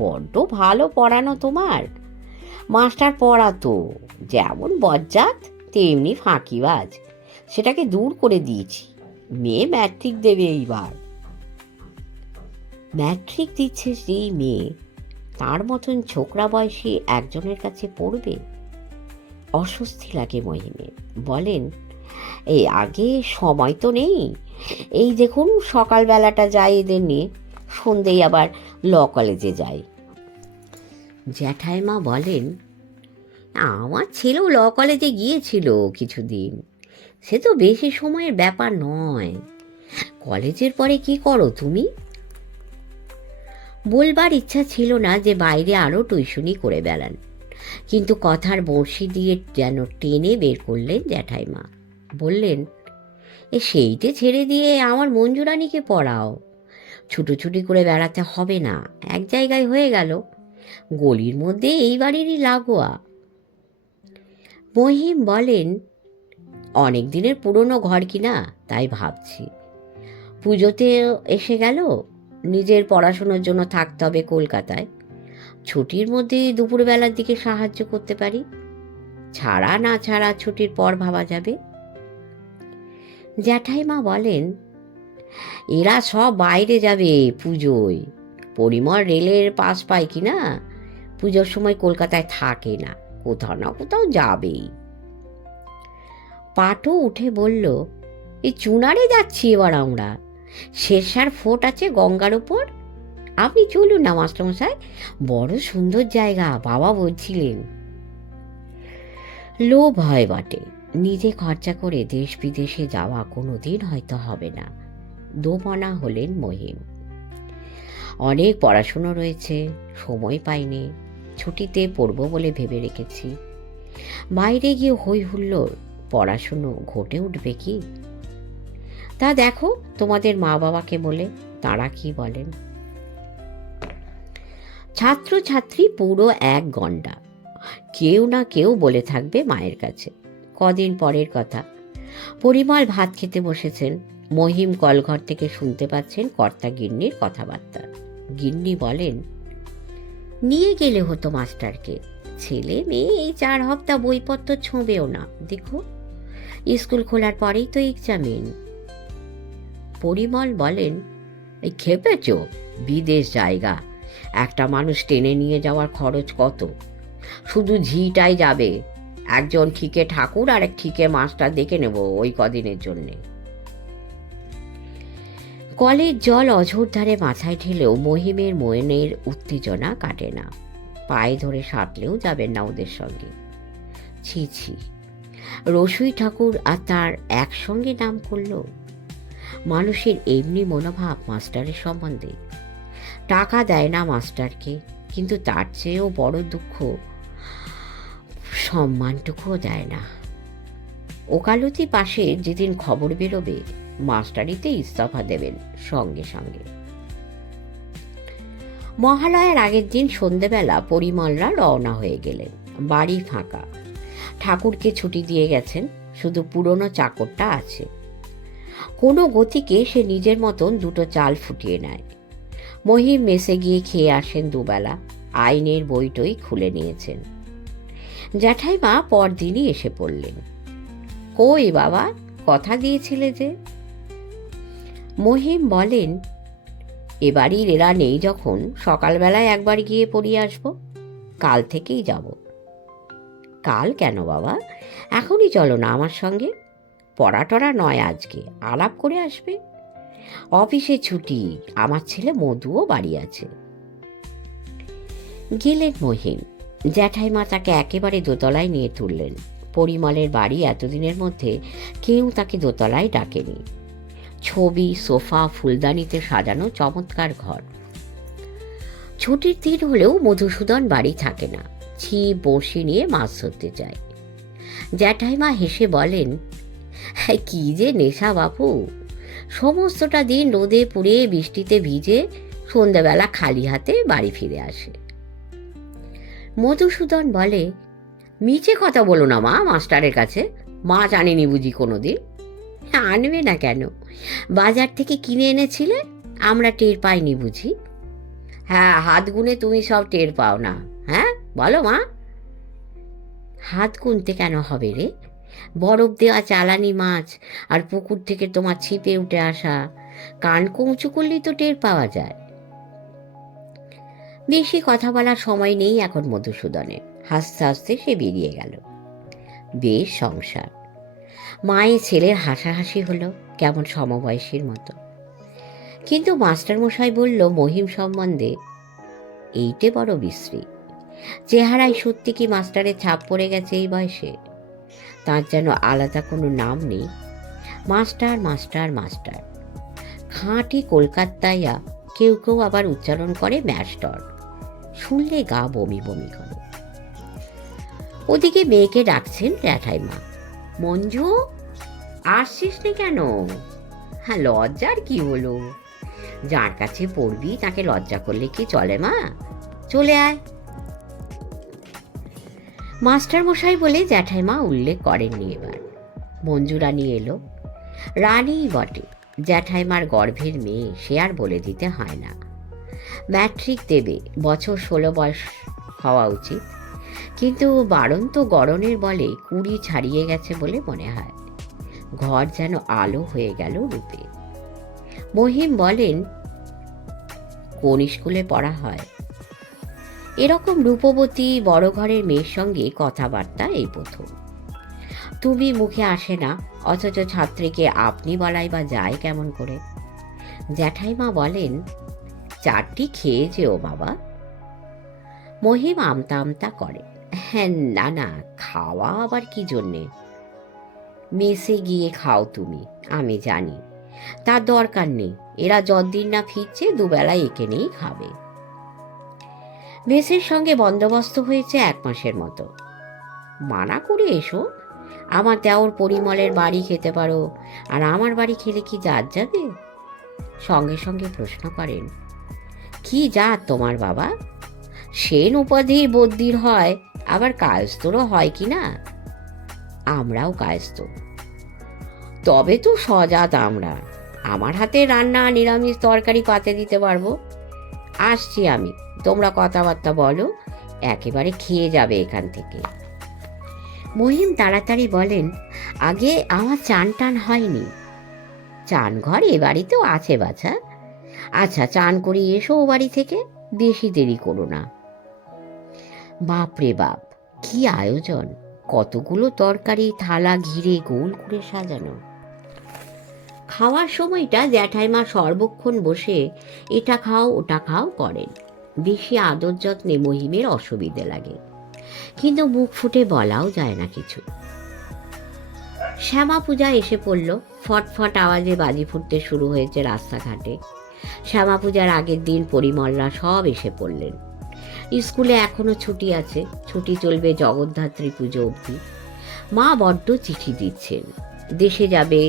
বড্ড ভালো পড়ানো তোমার। মাস্টার পড়াতো, যেমন বজ্জাত তেমনি ফাঁকিবাজ, সেটাকে দূর করে দিয়েছি। মেয়ে ম্যাট্রিক দেবে এইবার। ম্যাট্রিক দিচ্ছে সেই মেয়ে, তার মতন ছোকরা বয়সী একজনের কাছে পড়বে? অস্বস্তি লাগে মহিমের। বলেন, এই আগে সময় তো নেই, এই দেখুন সকালবেলাটা যাই এদের নিয়ে, সন্ধেই আবার ল কলেজে যাই। জ্যাঠাইমা বলেন, আমার ছেলেও ল কলেজে গিয়েছিল কিছুদিন, সে তো বেশি সময়ের ব্যাপার নয়। কলেজের পরে কি করো তুমি? বলবার ইচ্ছা ছিল না যে বাইরে আরও টিউশনি করে বেড়ান, কিন্তু কথার বড়শি দিয়ে যেন টেনে বের করলেন জ্যাঠাইমা। বললেন, সেইটে ছেড়ে দিয়ে আমার মঞ্জুরানীকে পড়াও। ছুটোছুটি করে বেড়াতে হবে না, এক জায়গায় হয়ে গেল, গলির মধ্যে এই বাড়িরই লাগোয়া। মহিম বলেন, অনেক দিনের পুরনো ঘর কিনা, তাই ভাবছি। পুজোতে এসে গেল, নিজের পড়াশোনার জন্য থাকতে হবে কলকাতায়, ছুটির মধ্যে দুপুরবেলার দিকে সাহায্য করতে পারি। ছাড়া না ছাড়া ছুটির পর ভাবা যাবে। জ্যাঠাইমা বলেন, এরা সব বাইরে যাবে পুজোয়। পরিমল রেলের পাস পায় কি না, পুজোর সময় কলকাতায় থাকে না, কোথাও না কোথাও যাবেই। পাটও উঠে বলল, এই চুনারে যাচ্ছি এবার আমরা, শেরশার ফোর্ট আছে গঙ্গার উপর। আপনি চলুন না মাস্টারমশাই, বড় সুন্দর জায়গা, বাবা বলছিলেন। লোভ হয় বটে, নিজে খরচা করে দেশ বিদেশে যাওয়া কোনো দিন হয়তো হবে না। দোমনা হলেন মহিম। অনেক পড়াশুনো রয়েছে, সময় পাইনি, ছুটিতে পড়ব বলে ভেবে রেখেছি। বাইরে গিয়ে হই হুল্লোড়, পড়াশুনো ঘটে উঠবে কি? তা দেখো তোমাদের মা বাবাকে বলে, তারা কি বলেন। ছাত্রছাত্রী পুরো এক গন্ডা, কেউ না কেউ বলে থাকবে মায়ের কাছে। কদিন পরের কথা, পরিমল ভাত খেতে বসেছেন। মহিম কলঘর থেকে শুনতে পাচ্ছেন কর্তা গিন্নির কথাবার্তা। গিন্নি বলেন, নিয়ে গেলে হতো মাস্টারকে, ছেলে মেয়ে এই 4 হপ্তাহ বইপত্র ছোঁবেও না, দেখো স্কুল খোলার পরেই তো এক্সামিন। পরিমল বলেন, এই খেপেছ, বিদেশ জায়গা, একটা মানুষ টেনে নিয়ে যাওয়ার খরচ কত? শুধু ঝিটাই যাবে, একজন ঠিকে ঠাকুর আর এক ঠিকে মাস্টার দেখে নেব ওই কদিনের জন্যে। কলের জল অঝোর ধারে মাথায় ঠেলেও মহিমের মনের উত্তেজনা কাটে না। পায়ে ধরে সাঁটলেও যাবেন না ওদের সঙ্গে। ছি ছি, রসুই ঠাকুর আর তার একসঙ্গে নাম করল। মানুষের এমনি মনোভাব মাস্টারের সম্বন্ধে। টাকা দেয় না মাস্টারকে, কিন্তু তার চেয়েও বড় দুঃখ, সম্মানটুকুও দেয় না। ওকালতি পাশে যেদিন খবর বেরোবে মাস্টারিতে ইস্তফা দেবেন সঙ্গে সঙ্গে। মহালয়ার আগের দিন সন্ধেবেলা পরিমলরা রওনা হয়ে গেলেন। বাড়ি ফাঁকা, ঠাকুরকে ছুটি দিয়ে গেছেন, শুধু পুরনো চাকরটা আছে। কোনো গতিকে সে নিজের মতন দুটো চাল ফুটিয়ে নেয়। মহিম মেসে গিয়ে খেয়ে আসেন দুবেলা, আইনের বইটই খুলে নিয়েছেন। জ্যাঠাইমা পরদিনই এসে পড়লেন। কই বাবা, কথা দিয়েছিলে যে? মহিম বলেন, এবাড়ির এরা নেই যখন সকালবেলায় একবার গিয়ে পড়িয়ে আসবো, কাল থেকেই যাব। কাল কেন বাবা, এখনই চলো না আমার সঙ্গে। পড়া টড়া নয়, আজকে আলাপ করে আসবে। অফিসে ছুটি, আমার ছেলে মধুও বাড়ি আছে। গেলেন মহিম। জ্যাঠাইমা তাকে একেবারে দোতলায় নিয়ে তুললেন। পরিমলের বাড়ি এতদিনের মধ্যে কেউ তাকে দোতলায় ডাকেনি। ছবি, সোফা, ফুলদানিতে সাজানো চমৎকার ঘর। ছুটির দিন হলেও মধুসূদন বাড়ি থাকে না, ছিপ বড়শি নিয়ে মাছ ধরতে যায়। জ্যাঠাইমা হেসে বলেন, কি যে নেশা বাপু, সমস্তটা দিন রোদে পুড়ে বৃষ্টিতে ভিজে সন্ধ্যাবেলা খালি হাতে বাড়ি ফিরে আসে। মধুসূদন বলে, মিছে কথা বলো না মা মাস্টারের কাছে, মাছ আনেনি বুঝি কোনোদিন? আনবে না কেন, বাজার থেকে কিনে এনেছিলে, আমরা টের পাইনি বুঝি? হ্যাঁ, হাত গুনে তুমি সব টের পাও না? হ্যাঁ বলো মা। হাত গুনতে কেন হবে রে? বরফ দেওয়া চালানি মাছ আর পুকুর থেকে তোমার ছিপে উঠে আসা, কান কৌচু করলেই তো টের পাওয়া যায়। বেশি কথা বলার সময় নেই এখন মধুসূদনের। হাসতে হাসতে সে বেরিয়ে গেল। বেশ সংসার। মায়ের ছেলের হাসাহাসি হলো, কেমন সমবয়সীর মতো। কিন্তু মাস্টারমশাই বলল মহিম সম্বন্ধে, এইটে বড় বিশ্রী। চেহারায় সত্যি কি মাস্টারের ছাপ পড়ে গেছে এই বয়সে? তার যেন আলাদা কোনো নাম নেই। Master master master. খাঁটি কলকাতাইয়া, কেউ কেউ আবার উচ্চারণ করে ম্যাস্টার। শুনলে গা বমি বমি করে। ওদিকে মেয়েকে ডাকছেন জ্যাঠাইমা। মঞ্জু, আসছিস নি কেন? হ্যাঁ, লজ্জার কি হলো? যার কাছে পড়বি তাকে লজ্জা করলে কি চলে মা? চলে আয়। মাস্টার মশাই বলে জ্যাঠাইমা উল্লেখ করেননি এবার। মঞ্জু রানী এলো। রানীই বটে, জ্যাঠাইমার গর্ভের মেয়ে, সে আর বলে দিতে হয় না। ম্যাট্রিক দেবে, বছর 16 বয়স হওয়া উচিত, কিন্তু বাড়ন্ত গড়নের বলে 20 ছাড়িয়ে গেছে বলে মনে হয়। ঘর যেন আলো হয়ে গেল রূপে। মহিম বলেন, কোন স্কুলে পড়া হয়? এরকম রূপবতী বড় ঘরের মেয়ের সঙ্গে কথাবার্তা এই প্রথম। তুমি মুখে আসে না, অথচ ছাত্রীকে আপনি বলাই বা যায় কেমন করে? জ্যাঠাইমা বলেন, চারটি খেয়ে যেও বাবা। মহিম আমতা আমতা করে, হ্যাঁ না না, খাওয়া আবার কি জন্যে? মেসে গিয়ে খাও তুমি, আমি জানি। তার দরকার নেই, এরা যতদিন না ফিরছে দুবেলায় এখানেই খাবে। মেসের সঙ্গে বন্দোবস্ত হয়েছে 1 মাসের মতো। মানা করে এসো, আমার দেওর পরিমলের বাড়ি খেতে পারো, আর আমার বাড়ি খেলে কি জাত যাবে? সঙ্গে সঙ্গে প্রশ্ন করেন, কি জাত তোমার বাবা? সেন উপাধি বদ্যির হয়, আবার কায়স্তরও হয় কি না? আমরাও কায়স্ত। তবে তো সজাত আমরা। আমার হাতে রান্না নিরামিষ তরকারি পাতে দিতে পারবো। আসছি আমি, তোমরা কথাবার্তা বলো, একেবারে খেয়ে যাবে এখান থেকে। মহিম তাড়াতাড়ি বলেন, আগে আমার চান টান হয়নি। চান ঘর এ বাড়িতেও আছে বাছা। আচ্ছা, চান করে এসো ও বাড়ি থেকে, বেশি দেরি করো না। বাপরে বাপ, কি আয়োজন! কতগুলো তরকারি, থালা ঘিরে গোল করে সাজানো। খাওয়ার সময়টা জ্যাঠাইমা সর্বক্ষণ বসে এটা খাও ওটা খাও করেন। বেশি আদর যত্নে মহিমের অসুবিধে লাগে, কিন্তু মুখ ফুটে বলাও যায় না কিছু। শ্যামা পূজা এসে পড়ল। ফটফট আওয়াজে বাজি ফুটতে শুরু হয়েছে রাস্তাঘাটে। শ্যামা পূজার আগের দিন পরিমলরা সব এসে পড়লেন। স্কুলে এখনো ছুটি আছে, ছুটি চলবে জগদ্ধাত্রী পুজো অবধি। মা বড্ড চিঠি দিচ্ছেন, দেশে যাবে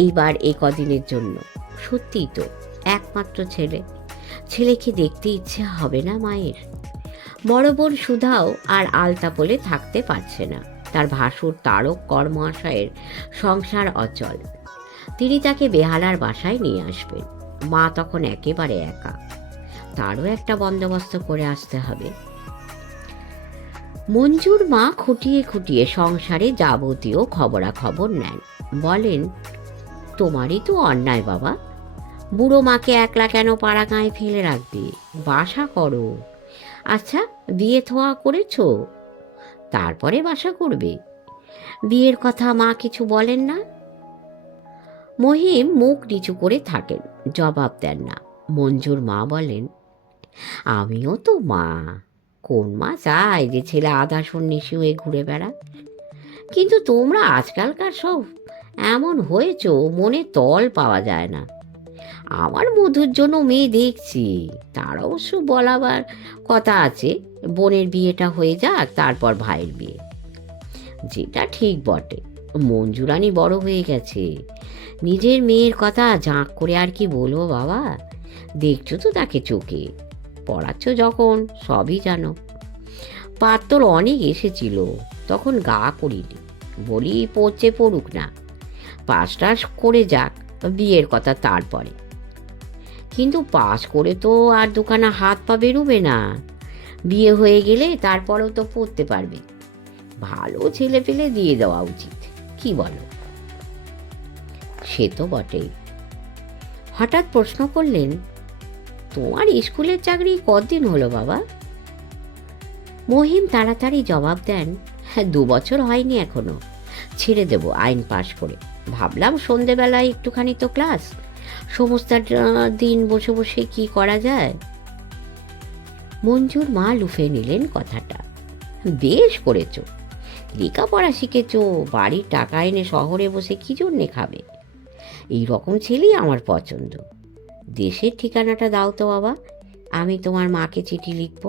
এইবার এ কদিনের জন্য। সত্যিই তো, একমাত্র ছেলে, ছেলেকে দেখতে ইচ্ছে হবে না মায়ের? বড় বোন সুধাও আর আলতাপোলে থাকতে পারছে না। তার ভাসুর তারক কর্মশয়ের সংসার অচল। তিনি তাকে বেহালার বাসায় নিয়ে আসবেন। মা তখন একেবারে একা, তারও একটা বন্দোবস্ত করে আসতে হবে। মঞ্জুর মা খুঁটিয়ে খুঁটিয়ে সংসারে যাবতীয় খবরাখবর নেন। বলেন, তোমারই তো অন্যায় বাবা, বুড়ো মাকে একলা কেন পাড়া গাঁয়ে ফেলে রাখবে? বাসা করো। আচ্ছা, বিয়ে থোয়া করেছো? তারপরে বাসা করবে। বিয়ের কথা মা কিছু বলেন না? মহিম মুখ নিচু করে থাকেন, জবাব দেন না। মঞ্জুর মা বলেন, আমিও তো মা, কোন মা চায় যে ছেলে আধা সন্ন্যাসী হয়ে ঘুরে বেড়া? কিন্তু তোমরা আজকালকার সব এমন হয়েছ, মনে তল পাওয়া যায় না। আমার মধুর জন্য মেয়ে দেখছি, তার অবশ্য বলাবার কথা আছে, বোনের বিয়েটা হয়ে যাক, তারপর ভাইয়ের বিয়ে। যেটা ঠিক বটে, মঞ্জুরানী বড় হয়ে গেছে, নিজের মেয়ের কথা জাঁক করে আর কি বলবো বাবা? দেখছো তো তাকে চোখে, পড়াচ্ছ যখন, সবই জানো। পাত্তর অনেক এসেছিল, তখন গা করিনি, বলি পড়ছে পড়ুক না, পাস টাস করে যাক, বিয়ের কথা তারপরে। কিন্তু পাস করে তো আর দুখানা হাত পা বেরোবে না, বিয়ে হয়ে গেলে তারপরেও তো পড়তে পারবে। ভালো ছেলে পেলে দিয়ে দেওয়া উচিত, কি বলো? সে তো বটেই। হঠাৎ প্রশ্ন করলেন, তোমার স্কুলের চাকরি কতদিন হলো বাবা? মহিম তাড়াতাড়ি জবাব দেন, 2 বছর হয়নি এখনো, ছেড়ে দেব আইন পাশ করে। ভাবলাম সন্ধেবেলায় একটুখানি তো ক্লাস, সমস্ত দিন বসে বসে কি করা যায়। মঞ্জুর মা লুফে নিলেন কথাটা। বেশ করেছ, লেখাপড়া শিখেছ, বাড়ির টাকা এনে শহরে বসে কি জন্যে খাবে? এই রকম ছেলেই আমার পছন্দ। দেশের ঠিকানাটা দাও তো বাবা, আমি তোমার মাকে চিঠি লিখব।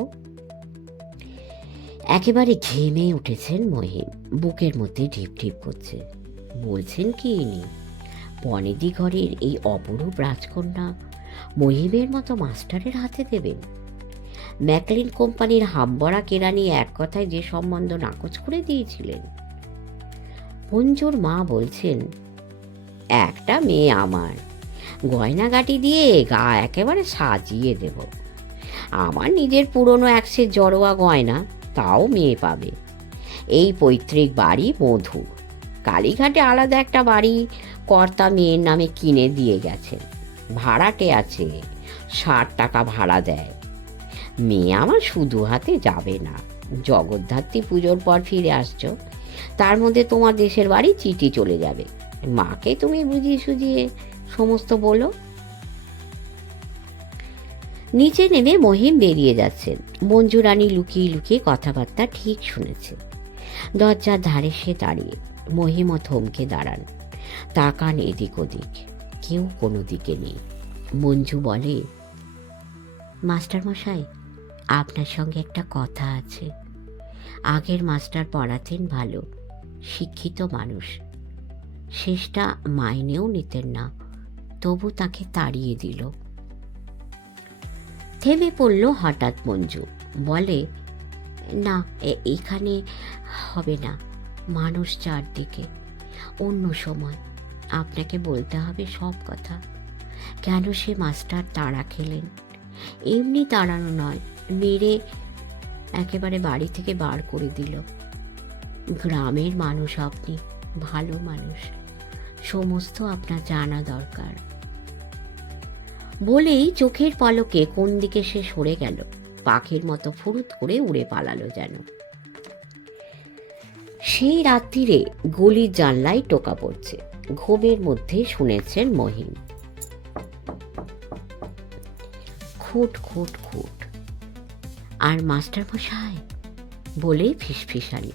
একেবারে ঘেমে উঠেছেন মহিম, বুকের মধ্যে ঢিপ ঢিপ করছে। বলছেন কি ইনি, বনেদি ঘরের এই অপরূপ রাজকন্যা মহিমের মতো মাস্টারের হাতে দেবেন? ম্যাকলিন কোম্পানির হামবড়া কেরানি এক কথায় যে সম্বন্ধ নাকচ করে দিয়েছিলেন। মঞ্জুর মা বলছেন, একটা মেয়ে আমার, গয়নাগাটি দিয়ে গা একেবারে সাজিয়ে দেব। আমার নিজের পুরনো একসে জড়োয়া গয়না, তাও মেয়ে পাবে। এই পৈতৃক বাড়ি মধুর, কালীঘাটে আলাদা একটা বাড়ি কর্তা মেয়ের নামে কিনে দিয়ে গেছেন, ভাড়াটে আছে, 60 টাকা ভাড়া দেয়। মেয়ে আমার শুধু হাতে যাবে না, জগদ্ধাত্রী পুজোর পর ফিরে আসছো, তার মধ্যে তোমার দেশের বাড়ি চিঠি চলে যাবে। মাকে তুমি বুঝিয়ে সুঝিয়ে সমস্ত বলো। নিচে নেমে মহিম বেরিয়ে যাচ্ছেন। মঞ্জুরানী লুকিয়ে লুকিয়ে কথাবার্তা ঠিক শুনেছে। দরজার ধারে সে দাঁড়িয়ে। মহিমও থমকে দাঁড়ান, তাকান এদিক ওদিক, কেউ কোনো দিকে নেই। মঞ্জু বলে, মাস্টার মশাই, আপনার সঙ্গে একটা কথা আছে। আগের মাস্টার পড়াতেন ভালো, শিক্ষিত মানুষ, শেষটা মাইনেও নিতেন না, তবু তাকে তাড়িয়ে দিল। থেমে পড়ল হঠাৎ মঞ্জু, বলে, না এখানে হবে না, মানুষ চারদিকে, অন্য সময় আপনাকে বলতে হবে সব কথা। কেন সে মাস্টার তাড়া খেলেন? এমনি তাড়ানো নয়, মেরে একেবারে বাড়ি থেকে বার করে দিল। গ্রামের মানুষ আপনি, ভালো মানুষ, সমস্ত আপনার জানা দরকার। বলেই চোখের পলকে কোন দিকে সে সরে গেল, পাখির মতো ফুরুত করে উড়ে পালালো যেন। সেই রাত্রিরে গলির জানলায় টোকা পড়ছে। ঘুমের মধ্যে শুনেছেন মহিম, খুট খুট খুট, আর মাস্টার মশাই বলে ফিসফিসানি।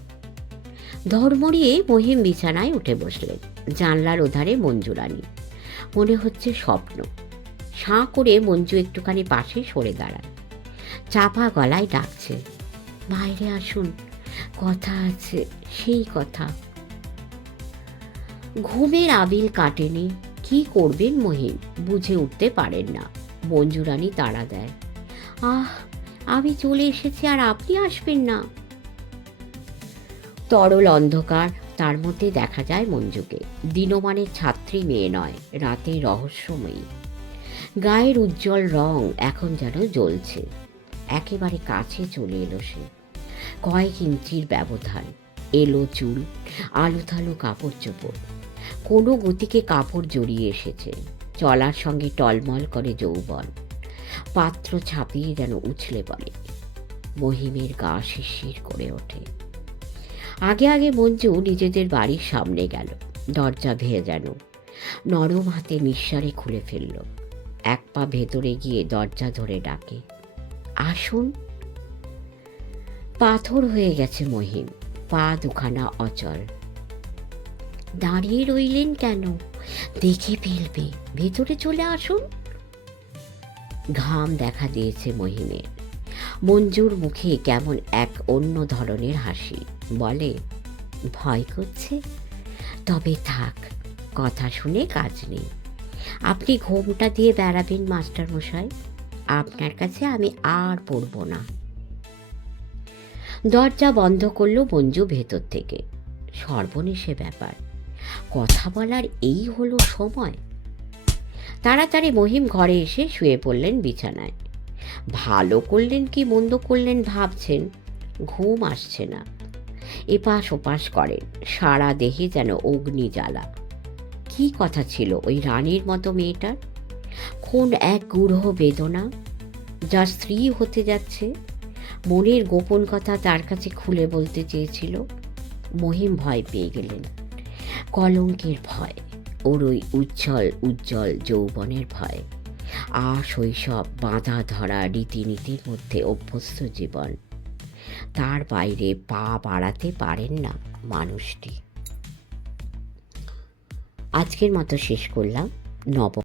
ধর্মড়িয়ে মহিম বিছানায় উঠে বসলেন। জানলার ওধারে মঞ্জুরানী, মনে হচ্ছে স্বপ্ন। সাঁ করে মঞ্জু একটুখানি পাশে সরে দাঁড়ান, চাপা গলায় ডাকছে, বাইরে আসুন, কথা আছে, সেই কথা। ঘুমের আবিল কাটেনি। কি করবেন মহিম বুঝে উঠতে পারেন না। মঞ্জুরানী তাড়া দেয়, আহ, আমি চলে এসেছি আর আপনি আসবেন না। তরল অন্ধকার, তার মধ্যে দেখা যায় মঞ্জুকে। দিনমানের ছাত্রী মেয়ে নয়, রাতে রহস্যময়ী। গায়ের উজ্জ্বল রং এখন যেন জ্বলছে। একেবারে কাছে চলে এলো সে। কয়েক ইঞ্চির ব্যবধান, এলো চুল, আলুথালু কাপড় চোপড়, কোনো গতিকে কাপড় জড়িয়ে এসেছে। চলার সঙ্গে টলমল করে যৌবন, পাত্র ছাপিয়ে যেন উছলে পড়ে। মহিমের গা শিরশির করে ওঠে। আগে আগে মঞ্জু নিজেদের বাড়ির সামনে গেল। দরজা ভেজানো, নরম হাতে নিঃসারে খুলে ফেলল। এক পা ভেতরে গিয়ে দরজা ধরে ডাকে, আসুন। পাথর হয়ে গেছে মহিম, পা দুখানা অচল। দাঁড়িয়ে রইলেন কেন? দেখে ফেলবে, ভেতরে চলে আসুন। ঘাম দেখা দিয়েছে মহিমের। মঞ্জুর মুখে কেমন এক অন্য ধরনের হাসি। বলে, ভয় করছে? তবে থাক, কথা শুনে কাজ নেই। আপনি ঘোমটা দিয়ে বেড়াবেন মাস্টার মশাই, আপনার কাছে আমি আর পড়ব না। দরজা বন্ধ করলো মঞ্জু ভেতর থেকে। সর্বনেশে ব্যাপার, কথা বলার এই হলো সময়। তাড়াতাড়ি মহিম ঘরে এসে শুয়ে পড়লেন বিছানায়। ভালো করলেন কি মন্দ করলেন ভাবছেন, ঘুম আসছে না। এপাশ ওপাশ করেন, সারা দেহে যেন অগ্নি জ্বালা। কি কথা ছিল ওই রানীর মতো মেয়েটার? কোন এক গূঢ় বেদনা, যা স্ত্রী হতে যাচ্ছে। মনের গোপন কথা তার কাছে খুলে বলতে চেয়েছিল। মহিম ভয় পেয়ে গেলেন। কলঙ্কের ভয়, ওর ওই উজ্জ্বল উজ্জ্বল যৌবনের ভয়। শৈশব, বাঁধা ধরা রীতিনীতির মধ্যে অভ্যস্ত জীবন, তার বাইরে পা বাড়াতে পারেন না মানুষটি। আজকের মতো শেষ করলাম। নবম